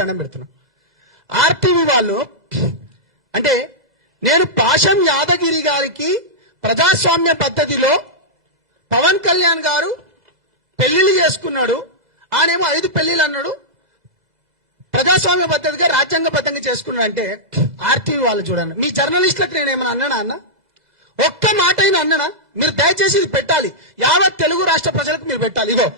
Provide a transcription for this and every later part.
దండం పెడుతున్నాం. ఆర్టీవీ వాళ్ళు అంటే నేను పాషం యాదగిరి గారికి ప్రజాస్వామ్య పద్ధతిలో పవన్ కళ్యాణ్ గారు పెళ్లిళ్ళు చేసుకున్నాడు, ఆయనేమో 5 పెళ్లిళ్ళు అన్నాడు, ప్రజాస్వామ్య పద్ధతిగా రాజ్యాంగబద్ధంగా చేసుకున్నాడు అంటే ఆర్టీవీ వాళ్ళు చూడండి. మీ జర్నలిస్టులకు నేనేమన్నా అన్నానా అన్న? ఒక్క మాట అయినా అన్నానా? మీరు దయచేసి ఇది పెట్టాలి, యావత్ తెలుగు రాష్ట్ర ప్రజలకు మీరు పెట్టాలి. ఇగో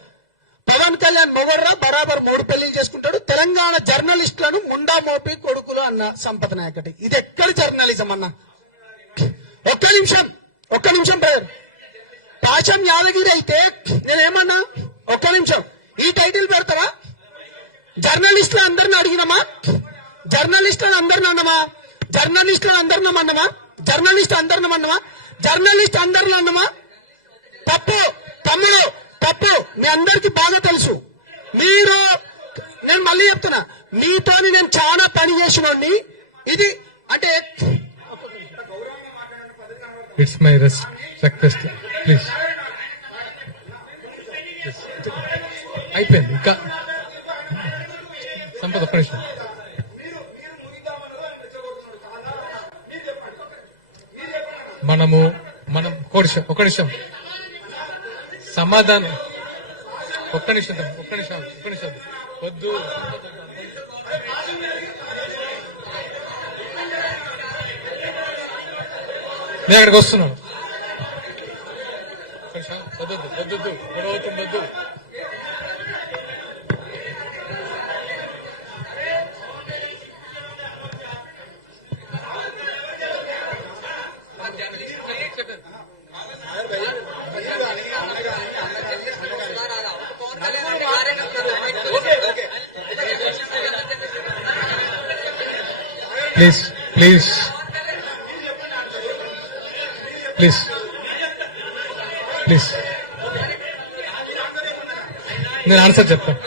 పవన్ కళ్యాణ్ మొగర్రా బరాబర్ 3 పెళ్లిళ్ళు చేసుకుంటాడు, తెలంగాణ జర్నలిస్టులను ముండా మోపి కొడుకులు అన్న సంపద నాయకటి. ఇది ఎక్కడి జర్నలిజం అన్న? ఒక్క నిమిషం బ్రదర్. పాషం యాదగిరి అయితే నేనేమన్నా? ఒక్క నిమిషం, ఈ టైటిల్ పెడతావా? జర్నలిస్టులు అందరిని అడిగినమా? జర్నలిస్టులను అందరిని అన్నమా? జర్నలిస్ట్ అందరిని అన్నమా? తప్పు తమ్ముడు, తప్పు. మీ అందరికి బాగా తెలుసు. మీరు, నేను మళ్ళీ చెప్తున్నా, మీతోని నేను చాలా పని చేసినోడిని. ఇది అంటే ఇట్స్ మై రిక్వెస్ట్ ప్లీజ్. అయిపోయింది ఇంకా సంపద. ఒక్క నిమిషం, మనం ఒక్క నిమిషం సమాధానం. ఒక్క నిమిషం వద్దు. నేను అక్కడికి వస్తున్నాను. వద్దు గొడవ అవుతుంది. ప్లీజ్ నేను ఆన్సర్ చెప్తాను.